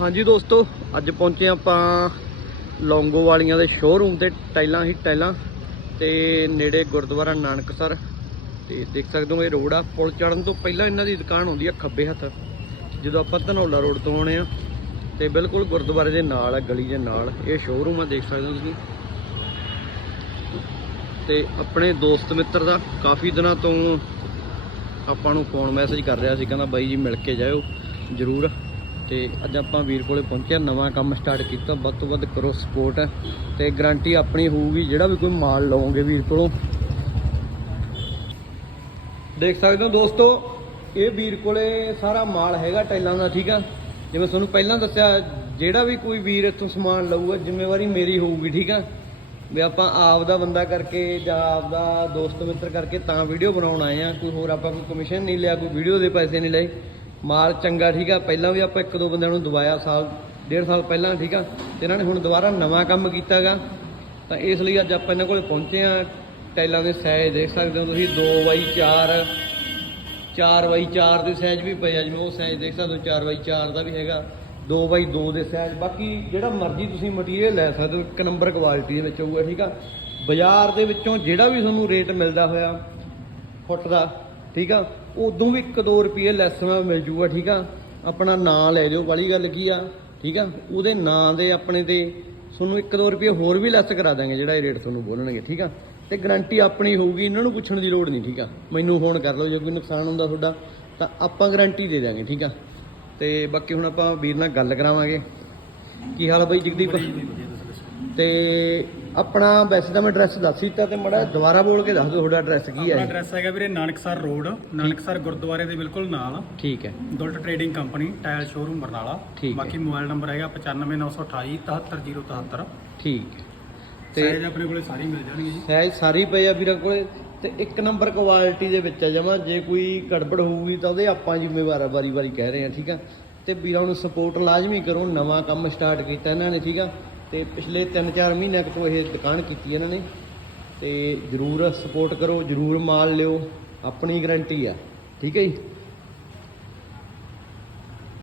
ਹਾਂਜੀ ਦੋਸਤੋ, ਅੱਜ ਪਹੁੰਚੇ ਆਪਾਂ ਲੌਂਗੋ ਵਾਲੀਆਂ ਦੇ ਸ਼ੋਰੂਮ ਤੇ, ਟਾਈਲਾਂ ਹੀ ਟਾਈਲਾਂ ਤੇ ਨੇੜੇ ਗੁਰਦੁਆਰਾ ਨਾਨਕਸਰ ਤੇ ਦੇਖ ਸਕਦੇ ਹੋ ਇਹ ਰੋਡ ਆ, ਪੁਲ ਚੜਨ ਤੋਂ ਪਹਿਲਾਂ ਇਹਨਾਂ ਦੀ ਦੁਕਾਨ ਹੁੰਦੀ ਆ ਖੱਬੇ ਹੱਥ। ਜਦੋਂ ਆਪਾਂ ਧਨੌਲਾ ਰੋਡ ਤੋਂ ਆਉਣੇ ਆ, ਤੇ ਬਿਲਕੁਲ ਗੁਰਦੁਆਰੇ ਦੇ ਨਾਲ ਆ, ਗਲੀ ਦੇ ਨਾਲ। ਇਹ ਸ਼ੋਰੂਮ ਆ, ਦੇਖ ਸਕਦੇ ਹੋ ਤੁਸੀਂ। ਤੇ ਆਪਣੇ ਦੋਸਤ ਮਿੱਤਰ ਦਾ ਕਾਫੀ ਦਿਨਾਂ ਤੋਂ ਆਪਾਂ ਨੂੰ ਫੋਨ ਮੈਸੇਜ ਕਰ ਰਿਹਾ ਸੀ, ਕਹਿੰਦਾ ਬਾਈ ਜੀ ਮਿਲ ਕੇ ਜਾਇਓ, ਜਰੂਰ। ਤੇ ਅੱਜ ਆਪਾਂ ਵੀਰ ਕੋਲੇ ਪਹੁੰਚਿਆ, ਨਵਾਂ ਕੰਮ ਸਟਾਰਟ ਕੀਤਾ, ਵੱਧ ਤੋਂ ਵੱਧ ਕਰੋ ਸਪੋਰਟ ਤੇ ਗਾਰੰਟੀ ਆਪਣੀ ਹੋਊਗੀ, ਜਿਹੜਾ ਵੀ ਕੋਈ ਮਾਲ ਲਓਗੇ ਵੀਰ ਕੋਲੋਂ। ਦੇਖ ਸਕਦੇ ਹੋ ਦੋਸਤੋ, ਇਹ ਵੀਰ ਕੋਲੇ ਸਾਰਾ ਮਾਲ ਹੈਗਾ ਟਾਈਲਾਂ ਦਾ, ਠੀਕ ਆ? ਜਿਵੇਂ ਤੁਹਾਨੂੰ ਪਹਿਲਾਂ ਦੱਸਿਆ, ਜਿਹੜਾ ਵੀ ਕੋਈ ਵੀਰ ਇੱਥੋਂ ਸਮਾਨ ਲਊਗਾ, ਜ਼ਿੰਮੇਵਾਰੀ ਮੇਰੀ ਹੋਊਗੀ, ਠੀਕ ਆ? ਵੀ ਆਪਾਂ ਆਪ ਦਾ ਬੰਦਾ ਕਰਕੇ ਜਾਂ ਆਪ ਦਾ ਦੋਸਤ ਮਿੱਤਰ ਕਰਕੇ ਤਾਂ ਵੀਡੀਓ ਬਣਾਉਣ ਆਏ ਆ, ਕੋਈ ਹੋਰ ਆਪਾਂ ਕੋਈ ਕਮਿਸ਼ਨ ਨਹੀਂ ਲਿਆ, ਕੋਈ ਵੀਡੀਓ ਦੇ ਪੈਸੇ ਨਹੀਂ ਲਏ। ਮਾਲ ਚੰਗਾ ਠੀਕ ਆ, ਪਹਿਲਾਂ ਵੀ ਆਪਾਂ ਇੱਕ ਦੋ ਬੰਦਿਆਂ ਨੂੰ ਦਵਾਇਆ ਸਾਲ, ਡੇਢ ਸਾਲ ਪਹਿਲਾਂ ਠੀਕ ਆ, ਤੇ ਇਹਨਾਂ ਨੇ ਹੁਣ ਦੁਬਾਰਾ ਨਵਾਂ ਕੰਮ ਕੀਤਾਗਾ। ਤਾਂ ਇਸ ਲਈ ਅੱਜ ਆਪਾਂ ਇਹਨਾਂ ਕੋਲੇ ਪਹੁੰਚੇ ਆ। ਟਾਈਲਾਂ ਦੇ ਸਾਈਜ਼ ਦੇਖ ਸਕਦੇ ਹੋ ਤੁਸੀਂ 2x4 4x4 ਦੇ ਸਾਈਜ਼ ਵੀ ਪਏ ਆ, ਜਿਵੇਂ ਉਹ ਸਾਈਜ਼ ਦੇਖ ਸਕਦੇ ਹੋ 4x4 ਦਾ ਵੀ ਹੈਗਾ 2x2 ਦੇ ਸਾਈਜ਼ ਬਾਕੀ ਜਿਹੜਾ ਮਰਜ਼ੀ ਤੁਸੀਂ ਮਟੀਰੀਅਲ ਲੈ ਸਕਦੇ ਹੋ, ਇੱਕ ਨੰਬਰ ਕੁਆਲਿਟੀ ਦੇ ਵਿੱਚ ਹੋਊਗਾ ਠੀਕ ਆ। ਬਾਜ਼ਾਰ ਦੇ ਵਿੱਚੋਂ ਜਿਹੜਾ ਵੀ ਤੁਹਾਨੂੰ ਰੇਟ ਮਿਲਦਾ ਹੋਇਆ ਫੁੱਟ ਦਾ, ਠੀਕ ਆ ਉਦੋਂ ਵੀ 1-2 ਰੁਪਏ ਲੈਸ ਨਾਲ ਮਿਲ ਜੂਗਾ ਠੀਕ ਆ? ਆਪਣਾ ਨਾਂ ਲੈ ਲਿਓ ਵਾਲੀ ਗੱਲ ਕੀ ਆ? ਠੀਕ ਆ? ਉਹਦੇ ਨਾਂ ਦੇ ਆਪਣੇ ਤੇ ਤੁਹਾਨੂੰ 1-2 ਰੁਪਏ ਹੋਰ ਵੀ ਲੈਸ ਕਰਾ ਦਾਂਗੇ ਜਿਹੜਾ ਇਹ ਰੇਟ ਤੁਹਾਨੂੰ ਬੋਲਣਗੇ ਠੀਕ ਆ? ਤੇ ਗਾਰੰਟੀ ਆਪਣੀ ਹੋਊਗੀ ਇਹਨਾਂ ਨੂੰ ਪੁੱਛਣ ਦੀ ਲੋੜ ਨਹੀਂ ਠੀਕ ਆ? ਮੈਨੂੰ ਫੋਨ ਕਰ ਲਓ ਜੇ ਕੋਈ ਨੁਕਸਾਨ ਹੁੰਦਾ ਤੁਹਾਡਾ ਤਾਂ ਆਪਾਂ ਗਾਰੰਟੀ ਦੇ ਦਾਂਗੇ ਠੀਕ ਆ? ਤੇ ਬਾਕੀ ਹੁਣ ਆਪਾਂ ਵੀਰ ਨਾਲ ਗੱਲ ਕਰਾਵਾਂਗੇ। ਕੀ ਹਾਲ ਆ ਬਾਈ ਜਗਦੀਪ? ਤੇ ਆਪਣਾ ਵੈਸੇ ਤਾਂ ਮੈਂ ਐਡਰੈਸ ਦੱਸ ਦਿੱਤਾ ਤੇ ਮੜਾ ਦੁਬਾਰਾ ਬੋਲ ਕੇ ਦੱਸ ਦਿਓ ਤੁਹਾਡਾ ਐਡਰੈਸ ਕੀ ਆਪਣਾ ਹੈ ਐਡਰੈਸ ਹੈਗਾ ਵੀਰੇ ਨਾਨਕਸਰ ਰੋਡ ਨਾਨਕਸਰ ਗੁਰਦੁਆਰੇ ਦੇ ਬਿਲਕੁਲ ਨਾਲ। ਠੀਕ ਹੈ। Dulat trading company tile showroom Barnala. ਠੀਕ ਹੈ। ਬਾਕੀ ਮੋਬਾਈਲ ਨੰਬਰ ਹੈਗਾ 95928 73073 ਠੀਕ ਹੈ। ਤੇ ਤੇ ਸਾਈਜ਼ ਆਪਣੇ ਕੋਲੇ ਸਾਰੀ ਮਿਲ ਜਾਣਗੇ ਜੀ। ਸਾਈਜ਼ ਸਾਰੀ ਪਈ ਆ ਵੀਰਾਂ ਕੋਲੇ। ਤੇ ਇੱਕ ਨੰਬਰ ਕੁਆਲਿਟੀ ਦੇ ਵਿੱਚ ਆ ਜਮਾ ਜੇ ਕੋਈ ਗੜਬੜ ਹੋਊਗੀ ਤਾਂ ਉਹਦੇ ਆਪਾਂ ਜ਼ਿੰਮੇਵਾਰ ਆ ਵਾਰੀ-ਵਾਰੀ ਕਹਿ ਰਹੇ ਆ ਠੀਕ ਆ। ਤੇ ਵੀਰਾਂ ਨੂੰ ਸਪੋਰਟ ਲਾਜ਼ਮੀ ਕਰੋ ਨਵਾਂ ਕੰਮ ਸਟਾਰਟ ਕੀਤਾ ਇਹਨਾਂ ਨੇ ਠੀਕ ਆ। ਤੇ ਪਿਛਲੇ 3-4 ਮਹੀਨਿਆਂ ਤੋਂ ਇਹ ਦੁਕਾਨ ਕੀਤੀ ਇਹਨਾਂ ਨੇ ਤੇ ਜਰੂਰ ਸਪੋਰਟ ਕਰੋ, ਜਰੂਰ ਮਾਲ ਲਿਓ, ਆਪਣੀ ਗਾਰੰਟੀ ਆ। ਠੀਕ ਹੈ ਜੀ?